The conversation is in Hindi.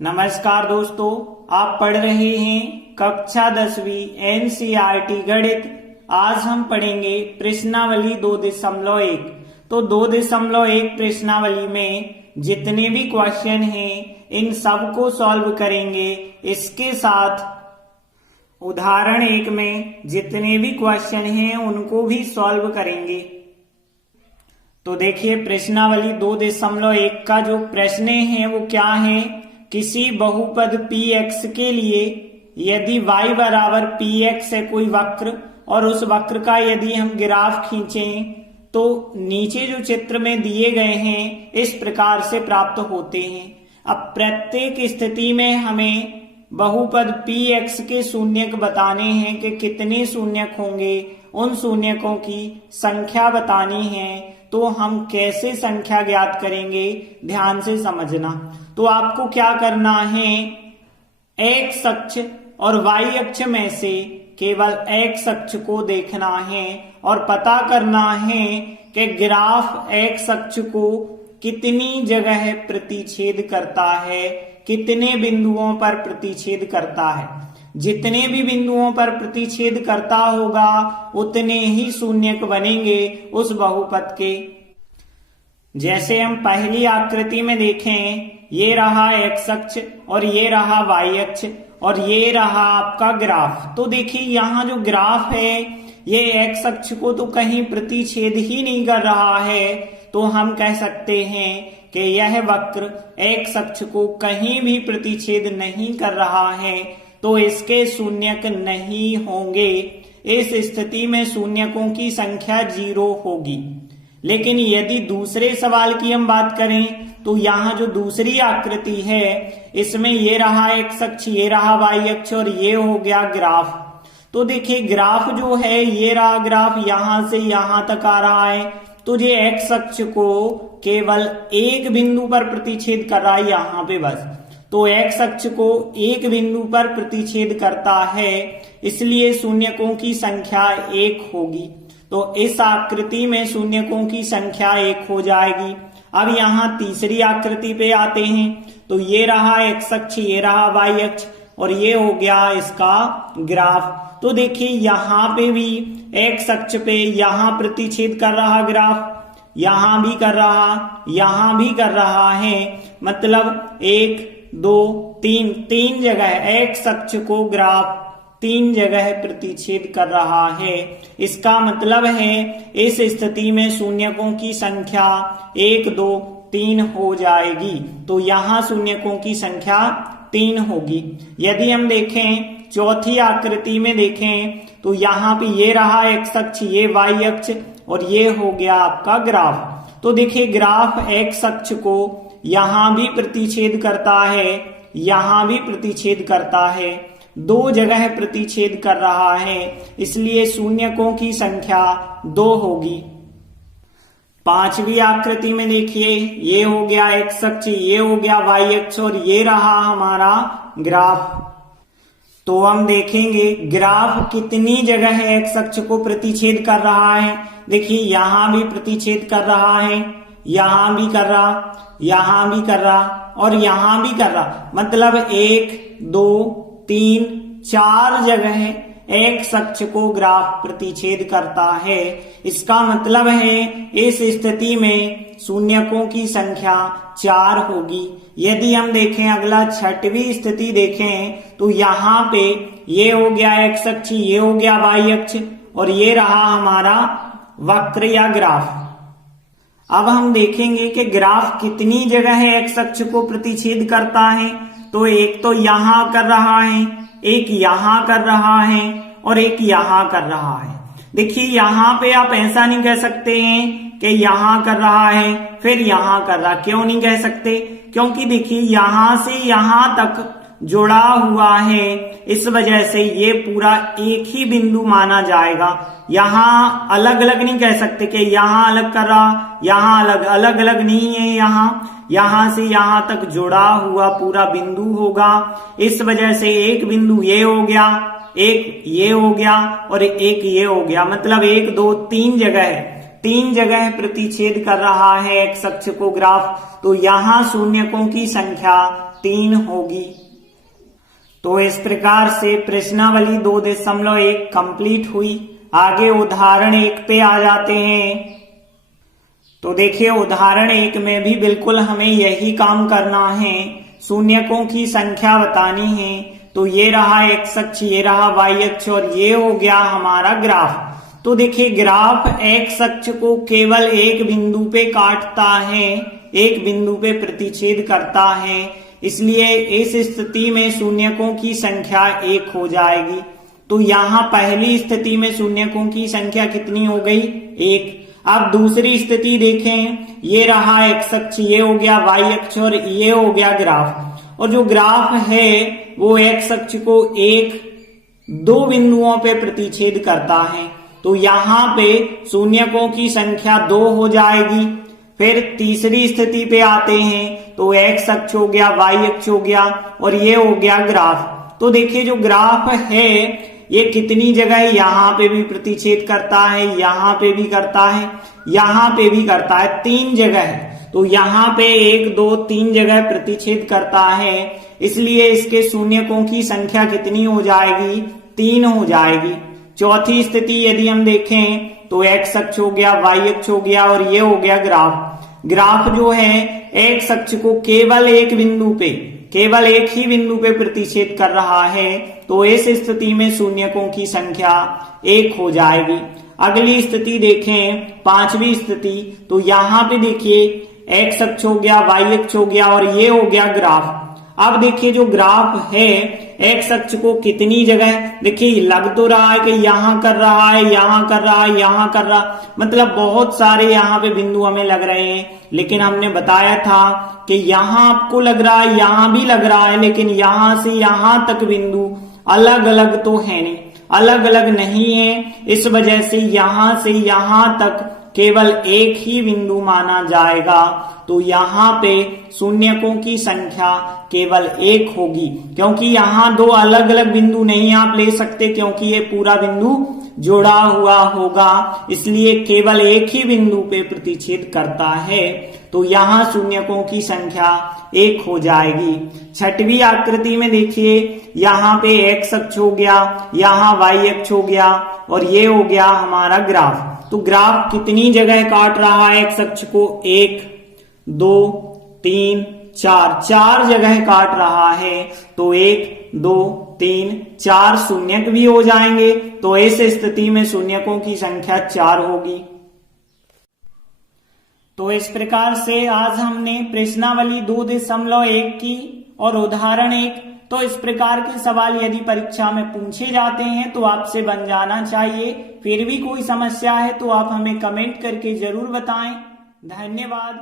नमस्कार दोस्तों, आप पढ़ रहे हैं कक्षा 10वीं एनसीईआरटी गणित। आज हम पढ़ेंगे प्रश्नावली 2.1। तो 2.1 प्रश्नावली में जितने भी क्वेश्चन हैं इन सब को सॉल्व करेंगे। इसके साथ उदाहरण 1 में जितने भी क्वेश्चन हैं उनको भी सॉल्व करेंगे। तो देखिए, प्रश्नावली 2.1 का जो प्रश्न है वो क्या है। किसी बहुपद px के लिए यदि y बराबर px है कोई वक्र, और उस वक्र का यदि हम ग्राफ खींचें तो नीचे जो चित्र में दिए गए हैं इस प्रकार से प्राप्त होते हैं। अब प्रत्येक स्थिति में हमें बहुपद px के शून्यक बताने हैं कि कितने शून्यक होंगे, उन शून्यकों की संख्या बतानी है। तो हम कैसे संख्या ज्ञात करेंगे, ध्यान से समझना। तो आपको क्या करना है, एक्स अक्ष और वाई अक्ष में से केवल एक्स अक्ष को देखना है और पता करना है कि ग्राफ एक्स अक्ष को कितनी जगह प्रतिच्छेद करता है, कितने बिंदुओं पर प्रतिच्छेद करता है। जितने भी बिंदुओं पर प्रतिच्छेद करता होगा उतने ही शून्यक बनेंगे उस बहुपद के। जैसे हम पहली आकृति में देखें, ये रहा एक्स अक्ष और ये रहा वाई अक्ष और ये रहा आपका ग्राफ। तो देखिए, यहाँ जो ग्राफ है ये एक्स अक्ष को तो कहीं प्रतिच्छेद ही नहीं कर रहा है। तो हम कह सकते हैं कि यह वक्र एक्स अक्ष को कहीं भी प्रतिच्छेद नहीं कर रहा है, तो इसके शून्यक नहीं होंगे। इस स्थिति में शून्यकों की संख्या 0 होगी। लेकिन यदि दूसरे सवाल की हम बात करें तो यहाँ जो दूसरी आकृति है इसमें ये रहा एक्स अक्ष, ये रहा वाई अक्ष और ये हो गया ग्राफ। तो देखिए, ग्राफ जो है ये रहा ग्राफ, यहां से यहां तक आ रहा है। तो ये एक्स अक्ष को केवल एक बिंदु पर प्रतिच्छेद कर रहा है, यहाँ पे बस। तो एक्स अक्ष को एक बिंदु पर प्रतिच्छेद करता है, इसलिए शून्यकों की संख्या 1 होगी। तो इस आकृति में शून्यकों की संख्या 1 हो जाएगी। अब यहाँ तीसरी आकृति पे आते हैं। तो ये रहा एक्स अक्ष, ये रहा वाई अक्ष और ये हो गया इसका ग्राफ। तो देखिए, यहाँ पे भी एक्स अक्ष पे यहाँ प्रतिच्छेद कर रहा ग्राफ, यहाँ भी कर रहा, यहाँ भी कर रहा है। मतलब 1 2 3 जगह एक्स अक्ष को ग्राफ 3 जगह प्रतिच्छेद कर रहा है। इसका मतलब है इस स्थिति में शून्यकों की संख्या 1 2 3 हो जाएगी। तो यहाँ शून्यकों की संख्या 3 होगी। यदि हम देखें चौथी आकृति में देखें तो यहाँ पे ये रहा एक्स अक्ष, ये वाई अक्ष और ये हो गया आपका ग्राफ। तो देखिए, ग्राफ एक्स अक्ष को यहाँ भी प्रतिच्छेद करता है, यहाँ भी प्रतिच्छेद करता है, 2 जगह प्रतिच्छेद कर रहा है, इसलिए शून्यकों की संख्या 2 होगी। पांचवी आकृति में देखिए, ये हो गया एक्स अक्ष, ये हो गया वाई अक्ष और ये रहा हमारा ग्राफ। तो हम देखेंगे ग्राफ कितनी जगह एक्स अक्ष को प्रतिच्छेद कर रहा है। देखिए, यहां भी प्रतिच्छेद कर रहा है, यहां भी कर रहा, यहां भी कर रहा और यहां भी कर रहा। मतलब 1 2 3 4 जगह एक्स अक्ष को ग्राफ प्रतिच्छेद करता है। इसका मतलब है इस स्थिति में शून्यकों की संख्या 4 होगी। यदि हम देखें अगला छठवीं स्थिति देखें तो यहाँ पे ये हो गया एक्स अक्ष, ये हो गया वाई अक्ष और ये रहा हमारा वक्र या ग्राफ। अब हम देखेंगे कि ग्राफ कितनी जगह एक्स अक्ष को प्रतिच्छेद करता है। तो एक तो यहां कर रहा है, एक यहां कर रहा है और एक यहां कर रहा है। देखिए, यहां पे आप ऐसा नहीं कह सकते हैं कि यहां कर रहा है फिर यहां कर रहा। क्यों नहीं कह सकते? क्योंकि देखिए, यहां से यहां तक जुड़ा हुआ है, इस वजह से ये पूरा एक ही बिंदु माना जाएगा। यहाँ अलग अलग नहीं कह सकते कि यहाँ अलग कर रहा, यहाँ अलग, अलग अलग नहीं है। यहाँ से यहाँ तक जुड़ा हुआ पूरा बिंदु होगा। इस वजह से एक बिंदु ये हो गया, एक ये हो गया और एक ये हो गया। मतलब 1 2 3 जगह प्रतिच्छेद कर रहा है एक्स अक्ष को ग्राफ। तो यहाँ शून्यकों की संख्या 3 होगी। तो इस प्रकार से प्रश्नावली 2.1 कंप्लीट हुई। आगे उदाहरण 1 पे आ जाते हैं। तो देखिए उदाहरण 1 में भी बिल्कुल हमें यही काम करना है, शून्यकों की संख्या बतानी है। तो ये रहा एक्स अक्ष, ये रहा वाई अक्ष और ये हो गया हमारा ग्राफ। तो देखिए ग्राफ एक्स अक्ष को केवल एक बिंदु पे काटता है, एक बिंदु पे प्रतिच्छेद करता है, इसलिए इस स्थिति में शून्यकों की संख्या 1 हो जाएगी। तो यहाँ पहली स्थिति में शून्यकों की संख्या कितनी हो गई? 1। अब दूसरी स्थिति देखें, ये रहा एक्स अक्ष, ये हो गया वाई अक्ष और ये हो गया ग्राफ। और जो ग्राफ है वो एक्स अक्ष को 1-2 बिंदुओं पे प्रतिच्छेद करता है। तो यहाँ पे शून्यकों की संख्या 2 हो जाएगी। फिर तीसरी स्थिति पे आते हैं, तो एक्स अक्ष हो गया, वाई अक्ष हो गया और ये हो गया ग्राफ। तो देखिए जो ग्राफ है ये कितनी जगह यहाँ पे भी प्रतिच्छेद करता है, यहाँ पे भी करता है, यहाँ पे भी करता है, 3 जगह है। तो यहाँ पे 1, 2, 3 जगह प्रतिच्छेद करता है, इसलिए इसके शून्यकों की संख्या कितनी हो जाएगी? 3 हो जाएगी। चौथी स्थिति यदि हम देखें तो एक्स अक्ष हो गया, वाई अक्ष हो गया और ये हो गया ग्राफ। ग्राफ जो है एक्स अक्ष को केवल एक बिंदु पे, केवल एक ही बिंदु पे प्रतिच्छेद कर रहा है। तो इस स्थिति में शून्यकों की संख्या 1 हो जाएगी। अगली स्थिति देखें, 5वीं स्थिति। तो यहाँ पे देखिए एक्स अक्ष हो गया, वाई अक्ष हो गया और ये हो गया ग्राफ। अब देखिए जो ग्राफ है एक्स अक्ष को कितनी जगह, देखिए लग तो रहा है कि यहाँ कर रहा है, यहाँ कर रहा है, यहाँ कर रहा, मतलब बहुत सारे यहाँ पे बिंदु हमें लग रहे हैं। लेकिन हमने बताया था कि यहाँ आपको लग रहा है, यहाँ भी लग रहा है, लेकिन यहाँ से यहाँ तक बिंदु अलग अलग तो है नहीं, अलग अलग नहीं है। इस वजह से यहाँ से यहाँ तक केवल एक ही बिंदु माना जाएगा। तो यहाँ पे शून्यकों की संख्या केवल 1 होगी, क्योंकि यहाँ 2 अलग अलग बिंदु नहीं आप ले सकते, क्योंकि ये पूरा बिंदु जोड़ा हुआ होगा, इसलिए केवल एक ही बिंदु पे प्रतिच्छेद करता है। तो यहाँ शून्यकों की संख्या 1 हो जाएगी। 6वीं आकृति में देखिए यहाँ पे एक्स अक्ष हो गया, यहाँ वाई अक्ष हो गया और ये हो गया हमारा ग्राफ। तो ग्राफ कितनी जगह काट रहा है एक्स अक्ष को? 1, 2, 3, 4 जगह काट रहा है। तो 1, 2, 3, 4 शून्यक भी हो जाएंगे। तो इस स्थिति में शून्यकों की संख्या 4 होगी। तो इस प्रकार से आज हमने प्रश्नावली 2.1 की और उदाहरण 1। तो इस प्रकार के सवाल यदि परीक्षा में पूछे जाते हैं तो आपसे बन जाना चाहिए। फिर भी कोई समस्या है तो आप हमें कमेंट करके जरूर बताएं। धन्यवाद।